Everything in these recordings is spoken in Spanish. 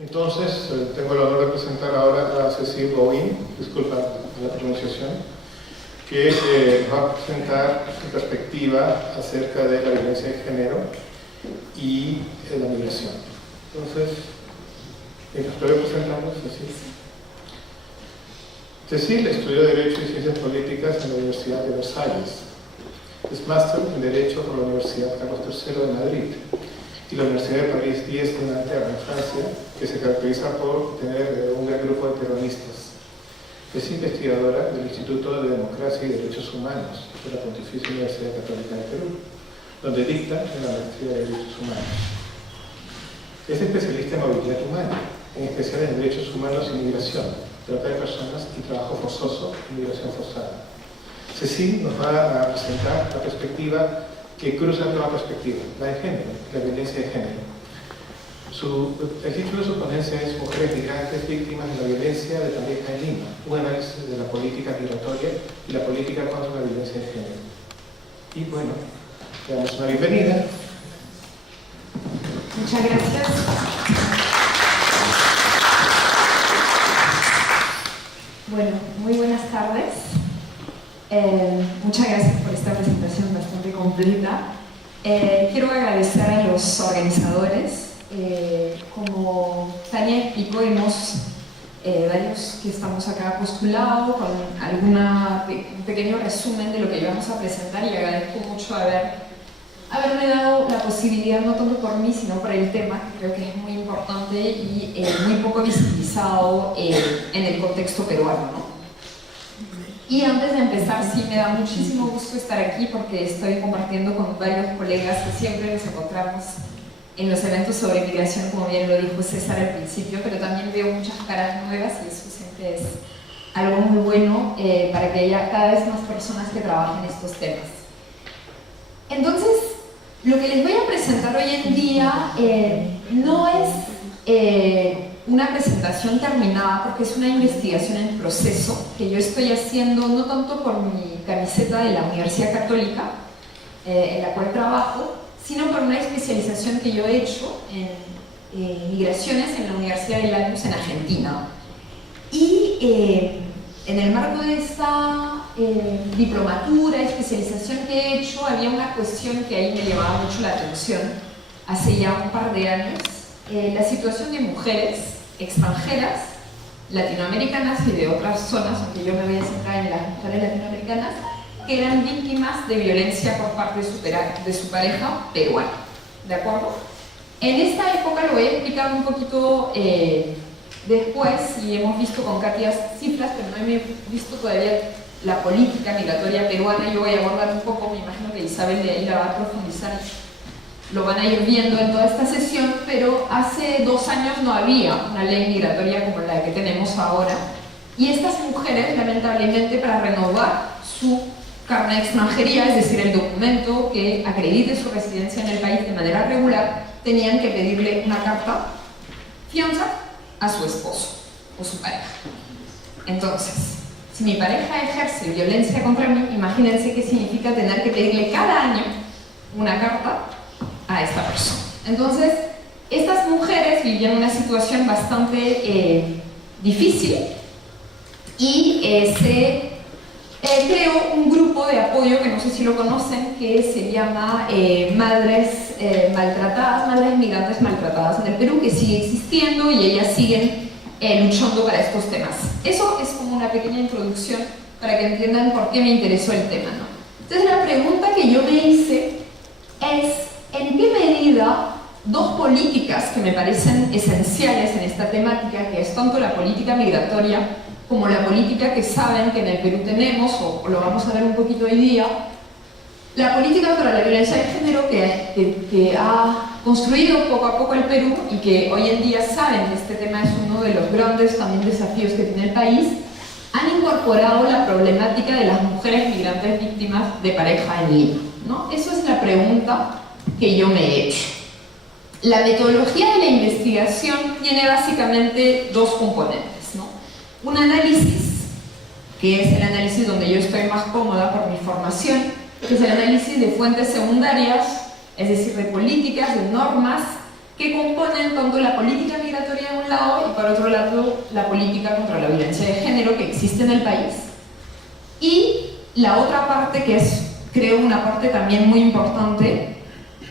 Entonces, tengo el honor de presentar ahora a Cecile Bowen, disculpa la pronunciación, que va a presentar su perspectiva acerca de la violencia de género y la migración. Entonces, estoy presentando a Cecile. Cecile estudió Derecho y Ciencias Políticas en la Universidad de Versalles. Es máster en Derecho por la Universidad Carlos III de Madrid y la Universidad de París 10 de Inglaterra, en Francia, que se caracteriza por tener un gran grupo de peronistas. Es investigadora del Instituto de Democracia y Derechos Humanos de la Pontificia Universidad Católica de Perú, donde dicta en la Maestría de Derechos Humanos. Es especialista en movilidad humana, en especial en derechos humanos y migración, trata de personas y trabajo forzoso y migración forzada. Cecile nos va a presentar la perspectiva que cruza toda perspectiva, la de género, la violencia de género. El título de su ponencia es Mujeres migrantes víctimas de la violencia de pareja en Lima, un análisis de la política migratoria y la política contra la violencia de género. Y bueno, le damos una bienvenida. Muchas gracias. Bueno, muy buenas tardes. Muchas gracias por esta presentación bastante completa. Quiero agradecer a los organizadores. Como Tania explicó, hemos varios que estamos acá postulados con un pequeño resumen de lo que íbamos a presentar, y agradezco mucho haberme dado la posibilidad, no tanto por mí, sino por el tema, que creo que es muy importante y muy poco visibilizado en el contexto peruano, ¿no? Y antes de empezar, sí me da muchísimo gusto estar aquí porque estoy compartiendo con varios colegas que siempre nos encontramos en los eventos sobre migración, como bien lo dijo César al principio, pero también veo muchas caras nuevas y eso siempre es algo muy bueno para que haya cada vez más personas que trabajen estos temas. Entonces, lo que les voy a presentar hoy en día no es una presentación terminada, porque es una investigación en proceso que yo estoy haciendo no tanto por mi camiseta de la Universidad Católica, en la cual trabajo, sino por una especialización que yo he hecho en migraciones en la Universidad de Lanús en Argentina. Y en el marco de esta diplomatura, especialización que he hecho, había una cuestión que ahí me llamaba mucho la atención hace ya un par de años, la situación de mujeres extranjeras, latinoamericanas y de otras zonas, aunque yo me voy a centrar en las mujeres latinoamericanas, que eran víctimas de violencia por parte de su pareja peruana, ¿de acuerdo? En esta época, lo voy a explicar un poquito después, y hemos visto con Katia cifras, pero no hemos visto todavía la política migratoria peruana. Yo voy a abordar un poco, me imagino que Isabel de ahí la va a profundizar, lo van a ir viendo en toda esta sesión, pero hace 2 años no había una ley migratoria como la que tenemos ahora, y estas mujeres, lamentablemente, para renovar su carnet de extranjería, es decir, el documento que acredite su residencia en el país de manera regular, tenían que pedirle una carta fianza a su esposo o su pareja. Entonces, si mi pareja ejerce violencia contra mí, imagínense qué significa tener que pedirle cada año una carta a esta persona. Entonces, estas mujeres vivían una situación bastante difícil, y se creó un grupo de apoyo que no sé si lo conocen, que se llama Madres Maltratadas, Madres Migrantes Maltratadas en el Perú, que sigue existiendo y ellas siguen luchando para estos temas. Eso es como una pequeña introducción para que entiendan por qué me interesó el tema, ¿no? Entonces, la pregunta que yo me hice es: ¿en qué medida 2 políticas que me parecen esenciales en esta temática, que es tanto la política migratoria como la política que saben que en el Perú tenemos, o lo vamos a ver un poquito hoy día, la política contra la violencia de género que ha construido poco a poco el Perú, y que hoy en día saben que este tema es uno de los grandes también desafíos que tiene el país, han incorporado la problemática de las mujeres migrantes víctimas de pareja en Lima, ¿no? Esa es la pregunta que yo me he hecho. la metodología de la investigación tiene básicamente dos componentes, ¿no? Un análisis, que es el análisis donde yo estoy más cómoda por mi formación, que es el análisis de fuentes secundarias, es decir, de políticas, de normas, que componen tanto la política migratoria de un lado y por otro lado la política contra la violencia de género que existe en el país. Y la otra parte, que es, creo, una parte también muy importante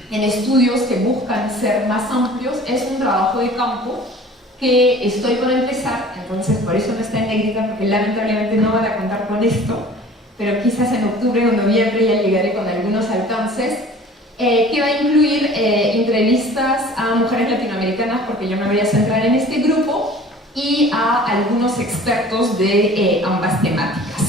en estudios que buscan ser más amplios, es un trabajo de campo que estoy por empezar, entonces por eso no está en negrita, porque lamentablemente no van a contar con esto, pero quizás en octubre o noviembre ya llegaré con algunos alcances, que va a incluir entrevistas a mujeres latinoamericanas, porque yo me voy a centrar en este grupo, y a algunos expertos de ambas temáticas.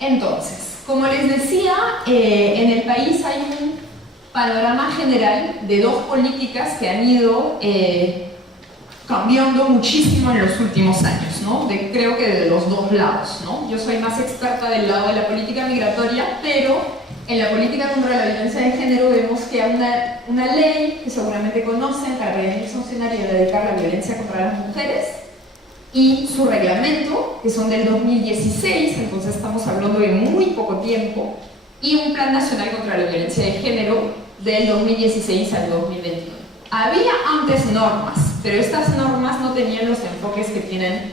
Entonces, como les decía, en el país hay un panorama general de dos políticas que han ido cambiando muchísimo en los últimos años, ¿no? Creo que de los dos lados, ¿no? Yo soy más experta del lado de la política migratoria, pero en la política contra la violencia de género vemos que hay una ley que seguramente conocen, para prevenir, sancionar y erradicar la violencia contra las mujeres, y su reglamento, que son del 2016, entonces estamos hablando de muy poco tiempo, y un plan nacional contra la violencia de género del 2016 al 2021. Había antes normas, pero estas normas no tenían los enfoques que tienen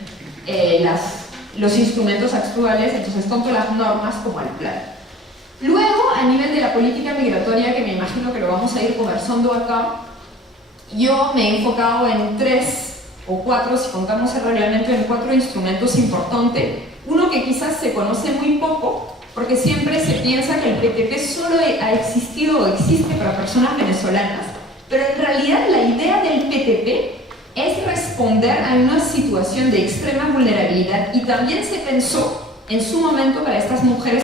los instrumentos actuales, entonces tanto las normas como el plan. Luego, a nivel de la política migratoria, que me imagino que lo vamos a ir conversando acá, yo me he enfocado en 3 o 4, si contamos el reglamento, en 4 instrumentos importantes. Uno que quizás se conoce muy poco, porque siempre se piensa que el PTP solo ha existido o existe para personas venezolanas, pero en realidad la idea del PTP es responder a una situación de extrema vulnerabilidad, y también se pensó en su momento para estas mujeres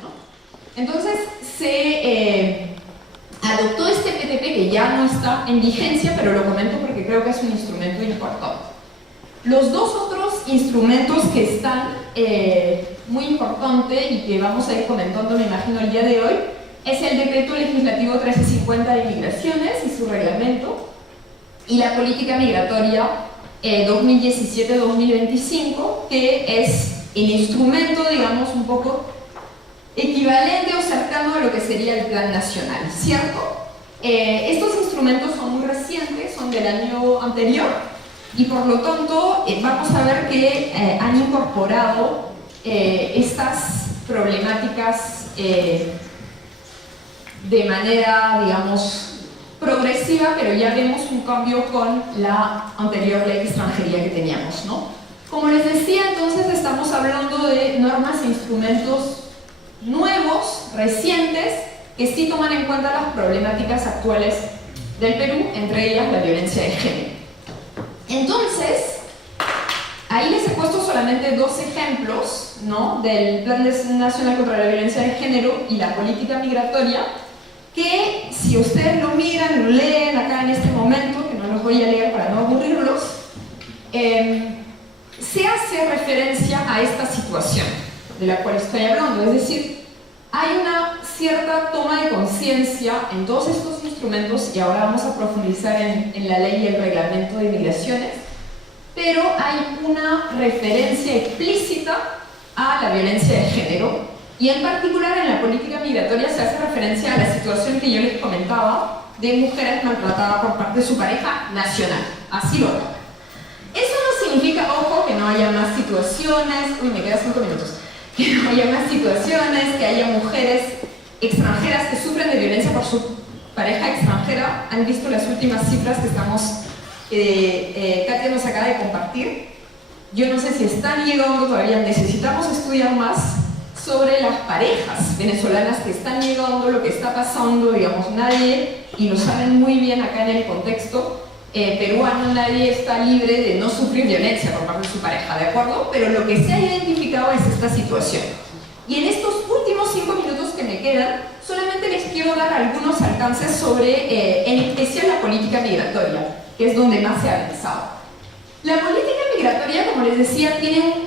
¿no? Entonces se adoptó este PTP, que ya no está en vigencia, pero lo comento porque creo que es un instrumento importante. Los dos otros instrumentos que están muy importantes y que vamos a ir comentando, me imagino, el día de hoy, es el Decreto Legislativo 1350 de Migraciones y su reglamento, y la Política Migratoria 2017-2025, que es el instrumento, digamos, un poco equivalente o cercano a lo que sería el Plan Nacional, ¿cierto? Estos instrumentos son muy recientes, son del año anterior, y por lo tanto vamos a ver que han incorporado estas problemáticas de manera, digamos, progresiva, pero ya vemos un cambio con la anterior ley de extranjería que teníamos, ¿no? Como les decía, entonces estamos hablando de normas e instrumentos nuevos, recientes, que sí toman en cuenta las problemáticas actuales del Perú, entre ellas la violencia de género. Entonces, ahí les he puesto solamente 2 ejemplos, ¿no?, del Plan Nacional contra la Violencia de Género y la política migratoria, que si ustedes lo miran, lo leen acá en este momento, que no los voy a leer para no aburrirlos, se hace referencia a esta situación de la cual estoy hablando, es decir, hay una cierta toma de conciencia en todos estos instrumentos, y ahora vamos a profundizar en la ley y el reglamento de migraciones, pero hay una referencia explícita a la violencia de género, y en particular en la política migratoria se hace referencia a la situación que yo les comentaba de mujeres maltratadas por parte de su pareja nacional, así lo veo. Eso no significa, ojo, que no haya más situaciones, me quedan 5 minutos, que no haya más situaciones, que haya mujeres extranjeras que sufren de violencia por su pareja extranjera. Han visto las últimas cifras que estamos, Katia nos acaba de compartir. Yo no sé si están llegando todavía, necesitamos estudiar más sobre parejas venezolanas que están llegando, lo que está pasando, digamos, nadie, y lo saben muy bien acá en el contexto peruano, nadie está libre de no sufrir violencia por parte de su pareja, ¿de acuerdo? Pero lo que se ha identificado es esta situación. Y en estos últimos 5 minutos que me quedan, solamente les quiero dar algunos alcances sobre, en especial, la política migratoria, que es donde más se ha avanzado. La política migratoria, como les decía, tiene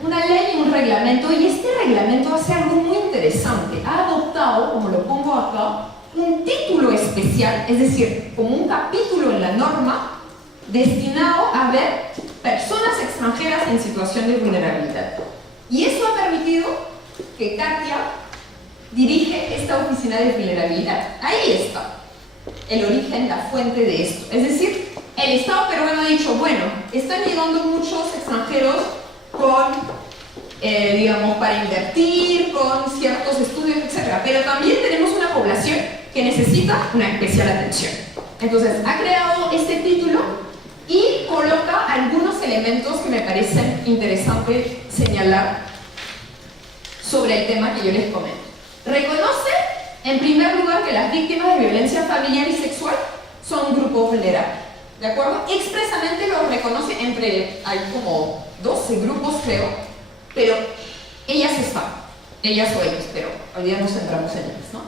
una ley y un reglamento, y este reglamento hace algo muy interesante. Ha adoptado, como lo pongo acá, un título especial, es decir, como un capítulo en la norma, destinado a ver personas extranjeras en situación de vulnerabilidad. Y eso ha permitido que Katia dirige esta oficina de vulnerabilidad. Ahí está el origen, la fuente de esto. Es decir, el Estado peruano ha dicho, bueno, están llegando muchos extranjeros con, digamos, para invertir, con ciertos estudios, etc. Pero también tenemos una población que necesita una especial atención. Entonces, ha creado este título y coloca algunos elementos que me parecen interesantes señalar sobre el tema que yo les comento. Reconoce, en primer lugar, que las víctimas de violencia familiar y sexual son un grupo vulnerable. ¿De acuerdo? Expresamente lo reconoce hay como 12 grupos, creo, pero ellas están, ellas o ellos, pero hoy día nos centramos en ellas, ¿no?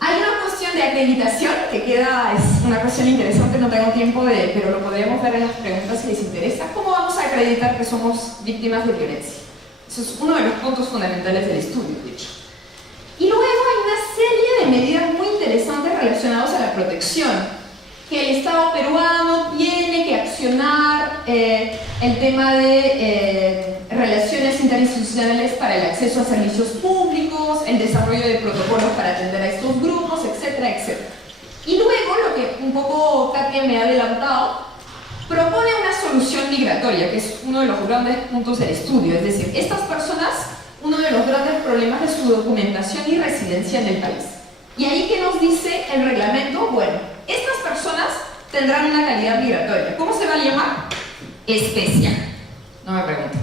Hay una cuestión de acreditación que es una cuestión interesante, no tengo tiempo pero lo podríamos ver en las preguntas si les interesa. ¿Cómo vamos a acreditar que somos víctimas de violencia? Eso es uno de los puntos fundamentales del estudio, de hecho. Y luego hay una serie de medidas muy interesantes relacionadas a la protección, que el Estado peruano tiene que accionar el tema de relaciones interinstitucionales para el acceso a servicios públicos, el desarrollo de protocolos para atender a estos grupos, etcétera, etcétera. Y luego, lo que un poco Katia me ha adelantado, propone una solución migratoria, que es uno de los grandes puntos del estudio. Es decir, estas personas, uno de los grandes problemas es su documentación y residencia en el país. Y ahí, ¿qué nos dice el reglamento? Bueno, estas personas tendrán una calidad migratoria. ¿Cómo se va a llamar? Especial. No me pregunten.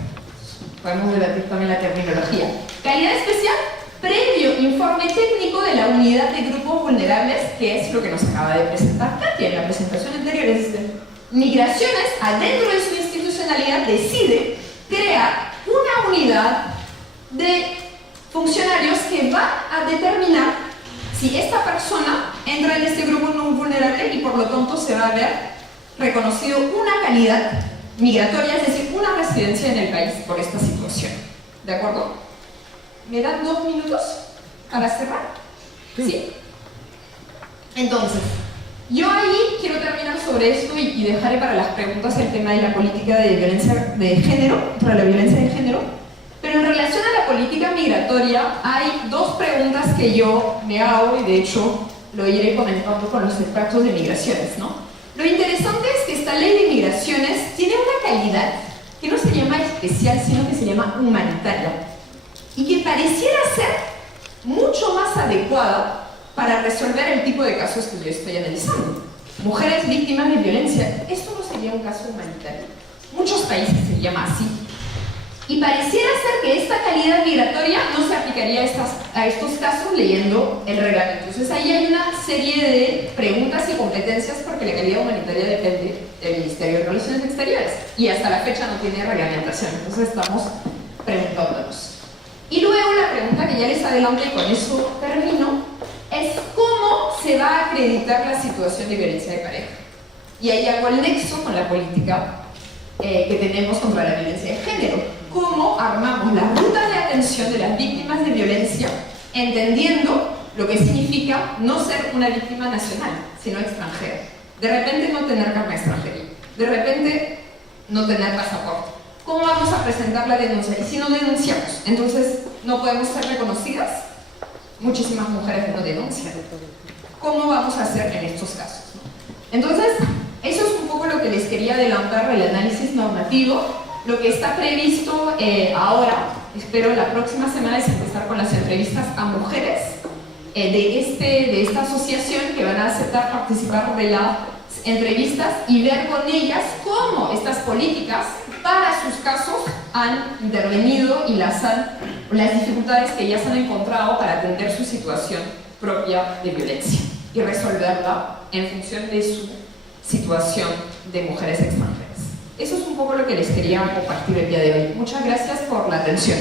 Podemos debatir también la terminología. Calidad especial, previo informe técnico de la unidad de grupos vulnerables, que es lo que nos acaba de presentar Katia en la presentación anterior. Es Migraciones, adentro de su institucionalidad, decide crear una unidad de funcionarios que va a determinar si esta persona entra en este grupo no vulnerable y por lo tanto se va a ver reconocido una calidad migratoria, es decir, una residencia en el país por esta situación. ¿De acuerdo? ¿Me dan 2 minutos para cerrar? ¿Sí? Entonces, yo ahí quiero terminar sobre esto y dejaré para las preguntas el tema de la política de violencia de género, para la violencia de género. Pero en relación a la política migratoria, hay 2 preguntas que yo me hago y de hecho lo iré comentando con los expertos de migraciones, ¿no? Lo interesante es que esta ley de migraciones tiene una calidad que no se llama especial, sino que se llama humanitaria y que pareciera ser mucho más adecuada para resolver el tipo de casos que yo estoy analizando. Mujeres víctimas de violencia, esto no sería un caso humanitario. Muchos países se llama así. Y pareciera ser que esta calidad migratoria no se aplicaría a estos casos leyendo el reglamento. Entonces ahí hay una serie de preguntas y competencias porque la calidad humanitaria depende del Ministerio de Relaciones Exteriores y hasta la fecha no tiene reglamentación. Entonces estamos preguntándonos. Y luego la pregunta que ya les adelanté y con eso termino es cómo se va a acreditar la situación de violencia de pareja. Y ahí hago el nexo con la política que tenemos contra la violencia de género. Cómo armamos las rutas de atención de las víctimas de violencia, entendiendo lo que significa no ser una víctima nacional, sino extranjera. De repente no tener carne extranjería, de repente no tener pasaporte. ¿Cómo vamos a presentar la denuncia? Y si no denunciamos, entonces no podemos ser reconocidas. Muchísimas mujeres no denuncian. ¿Cómo vamos a hacer en estos casos? Entonces, eso es un poco lo que les quería adelantar del análisis normativo. Lo que está previsto ahora, espero la próxima semana, es empezar con las entrevistas a mujeres de esta asociación que van a aceptar participar de las entrevistas y ver con ellas cómo estas políticas para sus casos han intervenido y las han las dificultades que ellas han encontrado para atender su situación propia de violencia y resolverla en función de su situación de mujeres extranjeras. Eso es un poco lo que les quería compartir el día de hoy. Muchas gracias por la atención.